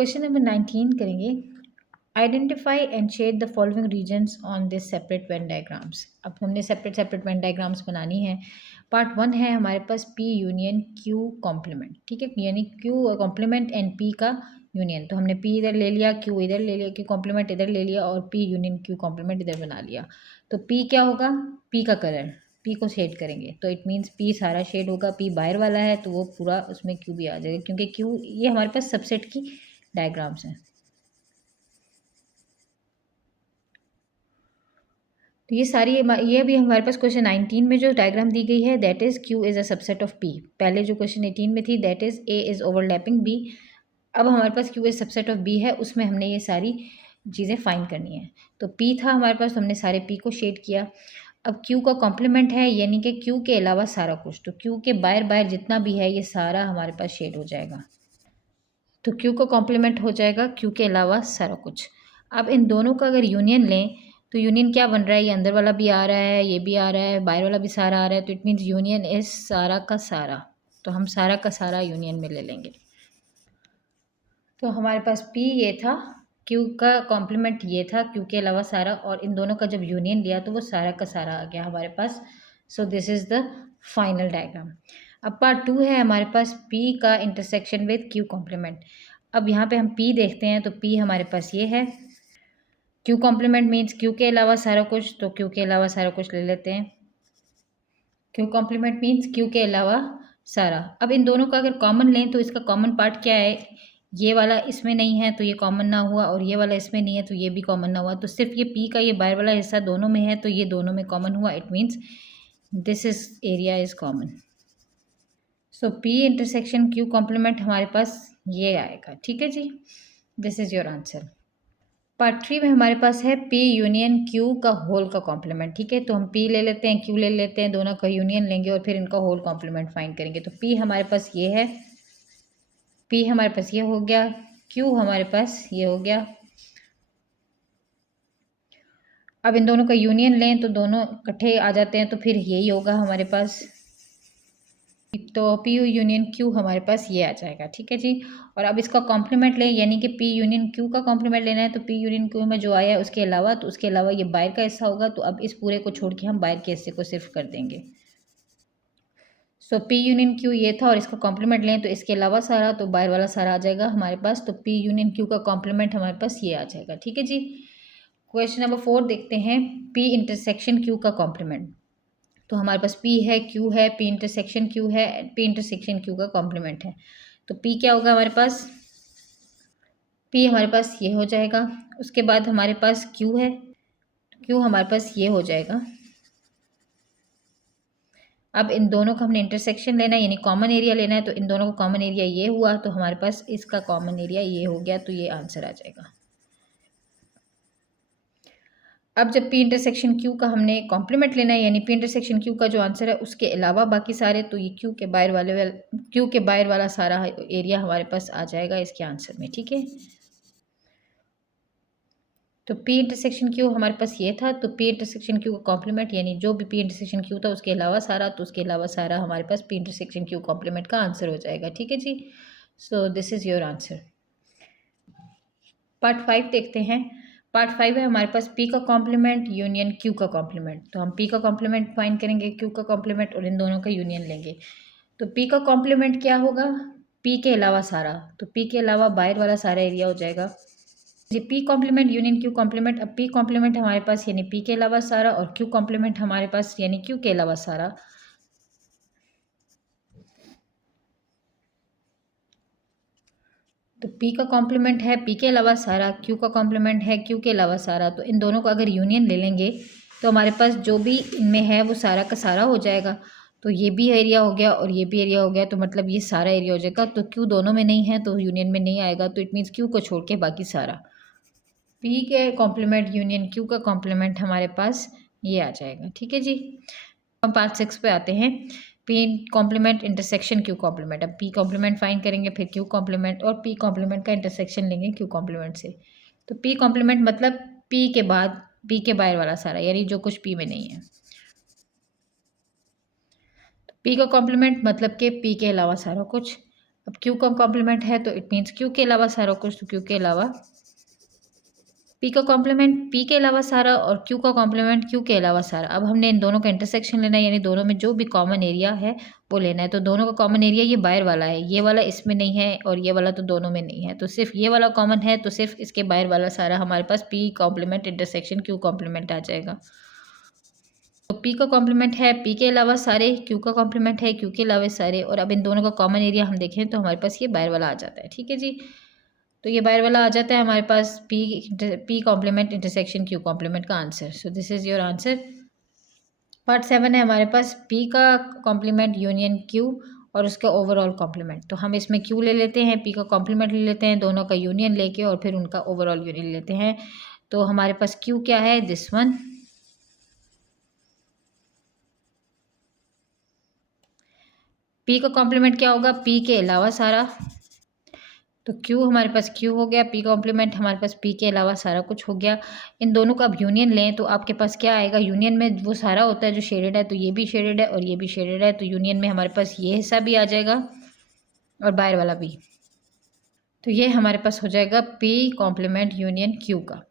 Question number 19 करेंगे। Identify and shade the following regions on this separate Venn diagrams. अब हमने separate Venn diagrams बनानी है। Part 1 है हमारे पास पी यूनियन क्यू कॉम्प्लीमेंट, ठीक है, यानी क्यू कॉम्प्लीमेंट एंड पी का यूनियन। तो हमने पी इधर ले लिया, क्यू इधर ले लिया, क्यू कॉम्प्लीमेंट इधर ले लिया और पी यूनियन क्यू कॉम्प्लीमेंट इधर बना लिया। तो पी क्या होगा, पी का कलर, पी को शेड करेंगे तो इट मीन्स पी सारा शेड होगा। पी बाहर वाला है तो वो पूरा उसमें क्यू भी आ जाएगा, क्योंकि क्यू ये हमारे पास सबसेट की डायग्राम्स हैं। तो ये सारी ये भी हमारे पास क्वेश्चन 19 में जो डायग्राम दी गई है that is Q is a subset of P. पहले जो क्वेश्चन 18 में थी that is A is overlapping B. अब हमारे पास Q is subset of B है, उसमें हमने ये सारी चीज़ें फाइंड करनी है। तो पी था हमारे पास, तो हमने सारे पी को शेड किया। अब क्यू का कॉम्प्लीमेंट है, यानी कि क्यू के अलावा सारा कुछ, तो क्यू के बाहर बाहर जितना भी है ये सारा हमारे पास शेड हो जाएगा। तो क्यू का कॉम्प्लीमेंट हो जाएगा क्यू के अलावा सारा कुछ। अब इन दोनों का अगर यूनियन लें तो यूनियन क्या बन रहा है, ये अंदर वाला भी आ रहा है, ये भी आ रहा है, बाहर वाला भी सारा आ रहा है, तो इट मीन्स यूनियन इज सारा का सारा। तो हम सारा का सारा यूनियन में ले लेंगे। तो हमारे पास पी ये था, क्यू का कॉम्प्लीमेंट ये था, क्यू के अलावा सारा, और इन दोनों का जब यूनियन लिया तो वो सारा का सारा आ गया हमारे पास। So this is the final diagram. अब पार्ट 2 है हमारे पास पी का इंटरसेक्शन विद क्यू कॉम्प्लीमेंट। अब यहाँ पे हम पी देखते हैं तो पी हमारे पास ये है, क्यू कॉम्प्लीमेंट मीन्स क्यू के अलावा सारा कुछ, तो क्यू के अलावा सारा कुछ ले लेते हैं। क्यू कॉम्प्लीमेंट मीन्स क्यू के अलावा सारा। अब इन दोनों का अगर कॉमन लें तो इसका कॉमन पार्ट क्या है, ये वाला इसमें नहीं है तो ये कॉमन ना हुआ, और ये वाला इसमें नहीं है तो ये भी कॉमन ना हुआ। तो सिर्फ ये पी का ये बाहर वाला हिस्सा दोनों में है तो ये दोनों में कॉमन हुआ। It means this is area is common. So P intersection Q complement हमारे पास ये आएगा, ठीक है जी। This is your answer. Part 3 में हमारे पास है पी यूनियन क्यू का होल का कॉम्प्लीमेंट, ठीक है। तो हम पी ले लेते हैं, क्यू ले लेते हैं, दोनों का यूनियन लेंगे और फिर इनका होल कॉम्प्लीमेंट फाइंड करेंगे। तो पी हमारे पास ये है, पी हमारे पास ये हो गया, क्यू हमारे पास ये हो गया। अब इन दोनों का यूनियन लें तो दोनों इकट्ठे आ जाते हैं, तो फिर यही होगा हमारे पास। तो पी यूनियन क्यू हमारे पास ये आ जाएगा, ठीक है जी। और अब इसका कॉम्प्लीमेंट लें, यानी कि पी यूनियन क्यू का कॉम्प्लीमेंट लेना है, तो पी यूनियन क्यू में जो आया है उसके अलावा, तो उसके अलावा ये बाहर का हिस्सा होगा। तो अब इस पूरे को छोड़ के हम बाहर के हिस्से को सिर्फ कर देंगे। सो पी यूनियन क्यू ये था और इसका कॉम्प्लीमेंट लें तो इसके अलावा सारा, तो बाहर वाला सारा आ जाएगा हमारे पास। तो पी यूनियन क्यू का कॉम्प्लीमेंट हमारे पास ये आ जाएगा, ठीक है जी। क्वेश्चन नंबर 4 देखते हैं, पी इंटरसेक्शन क्यू का कॉम्प्लीमेंट। तो हमारे पास पी है, क्यू है, पी इंटरसेक्शन क्यू है, पी इंटरसेक्शन क्यू का कॉम्प्लीमेंट है। तो पी क्या होगा हमारे पास, पी हमारे पास ये हो जाएगा। उसके बाद हमारे पास क्यू है, क्यू हमारे पास ये हो जाएगा। अब इन दोनों का हमने इंटरसेक्शन लेना है, यानी कॉमन एरिया लेना है, तो इन दोनों का कॉमन एरिया ये हुआ, तो हमारे पास इसका कॉमन एरिया ये हो गया, तो ये आंसर आ जाएगा। अब जब पी इंटरसेक्शन क्यू का हमने कॉम्प्लीमेंट लेना है, यानी पी इंटरसेक्शन क्यू का जो आंसर है उसके अलावा बाकी सारे, तो ये क्यू के बाहर वाला सारा एरिया हमारे पास आ जाएगा इसके आंसर में, ठीक है। तो पी इंटरसेक्शन क्यू हमारे पास ये था, तो पी इंटरसेक्शन क्यू का कॉम्प्लीमेंट, यानी जो भी पी इंटरसेक्शन क्यू था उसके अलावा सारा, तो उसके अलावा सारा हमारे पास पी इंटरसेक्शन क्यू कॉम्प्लीमेंट का आंसर हो जाएगा, ठीक है जी। So this is your answer. Part 5 देखते हैं। पार्ट 5 है हमारे पास पी का कॉम्प्लीमेंट यूनियन क्यू का कॉम्प्लीमेंट। तो हम पी का कॉम्प्लीमेंट फाइंड करेंगे, क्यू का कॉम्प्लीमेंट, और इन दोनों का यूनियन लेंगे। तो पी का कॉम्प्लीमेंट क्या होगा, पी के अलावा सारा, तो पी के अलावा बाहर वाला सारा एरिया हो जाएगा जी। P complement union Q complement. अब पी कॉम्प्लीमेंट हमारे पास यानी पी के अलावा सारा, और क्यू कॉम्प्लीमेंट हमारे पास यानी क्यू के अलावा सारा। तो पी का कॉम्प्लीमेंट है पी के अलावा सारा, क्यू का कॉम्प्लीमेंट है क्यू के अलावा सारा। तो इन दोनों का अगर यूनियन ले लेंगे तो हमारे पास जो भी इनमें है वो सारा का सारा हो जाएगा। तो ये भी एरिया हो गया और ये भी एरिया हो गया, तो मतलब ये सारा एरिया हो जाएगा। तो क्यू दोनों में नहीं है तो यूनियन में नहीं आएगा, तो इट मीन्स क्यू को छोड़ के बाकी सारा। पी के कॉम्प्लीमेंट यूनियन क्यू का कॉम्प्लीमेंट हमारे पास ये आ जाएगा, ठीक है जी। हम पार्ट 6 पे आते हैं, P complement intersection Q complement. अब पी कॉम्प्लीमेंट फाइंड करेंगे, फिर क्यू कॉम्प्लीमेंट, और पी कॉम्प्लीमेंट का इंटरसेक्शन लेंगे क्यू कॉम्प्लीमेंट से। तो पी कॉम्प्लीमेंट मतलब पी के बाद पी के बाहर वाला सारा, यानी जो कुछ पी में नहीं है। पी का कॉम्प्लीमेंट मतलब कि पी के अलावा सारा कुछ। अब क्यू का कॉम्प्लीमेंट है तो इट मीन्स क्यू के अलावा सारा कुछ, तो क्यू के अलावा पी का कॉम्प्लीमेंट पी के अलावा सारा और क्यू का कॉम्प्लीमेंट क्यू के अलावा सारा। अब हमने इन दोनों का इंटरसेक्शन लेना है, यानी दोनों में जो भी कॉमन एरिया है वो लेना है। तो दोनों का कॉमन एरिया ये बाहर वाला है, ये वाला इसमें नहीं है और ये वाला तो दोनों में नहीं है, तो सिर्फ ये वाला कॉमन है, तो सिर्फ इसके बाहर वाला सारा हमारे पास P complement intersection Q complement आ जाएगा। तो पी का कॉम्प्लीमेंट है पी के अलावा सारे, क्यू का कॉम्प्लीमेंट है क्यू के अलावा सारे, और अब इन दोनों का कॉमन एरिया हम देखें तो हमारे पास ये बाहर वाला आ जाता है। ठीक है जी, तो ये बाहर वाला आ जाता है हमारे पास P complement intersection Q complement का answer. So this is your answer. Part 7 है हमारे पास पी का कॉम्प्लीमेंट यूनियन क्यू और उसका ओवरऑल कॉम्प्लीमेंट। तो हम इसमें क्यू ले लेते हैं, पी का कॉम्प्लीमेंट ले लेते हैं, दोनों का यूनियन लेके और फिर उनका ओवरऑल यूनियन लेते हैं। तो हमारे पास क्यू क्या है, दिस वन। पी का कॉम्प्लीमेंट क्या होगा, पी के अलावा सारा। तो क्यू हमारे पास क्यू हो गया, पी कॉम्प्लीमेंट हमारे पास पी के अलावा सारा कुछ हो गया। इन दोनों का अब यूनियन लें तो आपके पास क्या आएगा, यूनियन में वो सारा होता है जो शेडेड है, तो ये भी शेडेड है और ये भी शेडेड है, तो यूनियन में हमारे पास ये हिस्सा भी आ जाएगा और बाहर वाला भी। तो ये हमारे पास हो जाएगा पी कॉम्प्लीमेंट यूनियन क्यू का।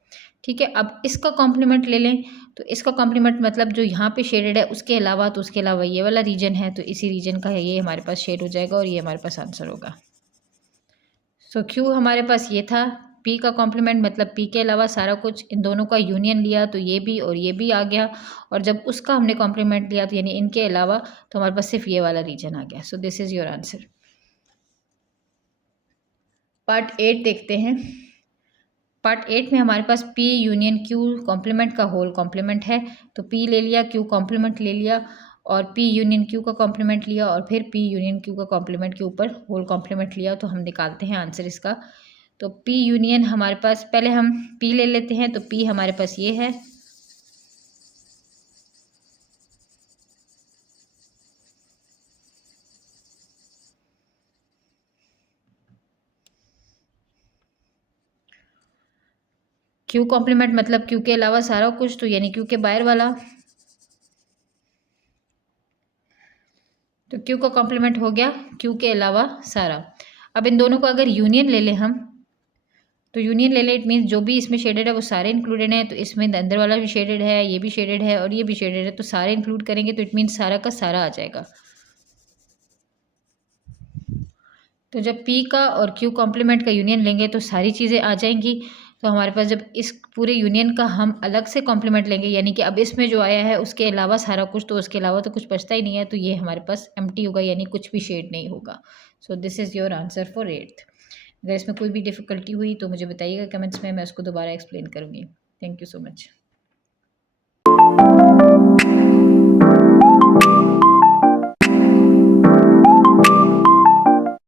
ठीक है, अब इसका कॉम्प्लीमेंट ले लें तो इसका कॉम्प्लीमेंट मतलब जो यहाँ पे शेडेड है उसके अलावा, तो उसके अलावा ये वाला रीजन है, तो इसी रीजन का है ये हमारे पास शेड हो जाएगा और ये हमारे पास आंसर होगा। सो क्यू हमारे पास ये था, पी का कॉम्प्लीमेंट मतलब पी के अलावा सारा कुछ, इन दोनों का यूनियन लिया तो ये भी और ये भी आ गया, और जब उसका हमने कॉम्प्लीमेंट लिया तो यानी इनके अलावा, तो हमारे पास सिर्फ ये वाला रीजन आ गया। सो this is your answer. Part 8 देखते हैं। पार्ट 8 में हमारे पास पी यूनियन क्यू कॉम्प्लीमेंट का होल कॉम्प्लीमेंट है, तो पी ले लिया, क्यू कॉम्प्लीमेंट ले लिया और पी यूनियन क्यू का कॉम्प्लीमेंट लिया और फिर पी यूनियन क्यू का कॉम्प्लीमेंट के ऊपर होल कॉम्प्लीमेंट लिया, तो हम निकालते हैं आंसर इसका। तो पी यूनियन हमारे पास, पहले हम पी ले लेते हैं, तो पी हमारे पास ये है, क्यू कॉम्प्लीमेंट मतलब क्यू के अलावा सारा कुछ, तो यानी क्यू के बाहर वाला। तो क्यू का कॉम्प्लीमेंट हो गया क्यू के अलावा सारा। अब इन दोनों को अगर यूनियन ले लें हम, तो यूनियन ले लें, इट मीन्स जो भी इसमें शेडेड है वो सारे इंक्लूडेड हैं, तो इसमें अंदर वाला भी शेडेड है, ये भी शेडेड है और ये भी शेडेड है, तो सारे इंक्लूड करेंगे तो इट मीन्स सारा का सारा आ जाएगा। तो जब पी का और क्यू कॉम्प्लीमेंट का यूनियन लेंगे तो सारी चीज़ें आ जाएंगी। तो हमारे पास जब इस पूरे यूनियन का हम अलग से कॉम्प्लीमेंट लेंगे, यानी कि अब इसमें जो आया है उसके अलावा सारा कुछ, तो उसके अलावा तो कुछ बचता ही नहीं है, तो ये हमारे पास एम्प्टी होगा, यानी कुछ भी शेड नहीं होगा। सो this is your answer for 8th। अगर इसमें कोई भी डिफ़िकल्टी हुई तो मुझे बताइएगा कमेंट्स में, मैं उसको दोबारा एक्सप्लेन करूँगी। Thank you so much.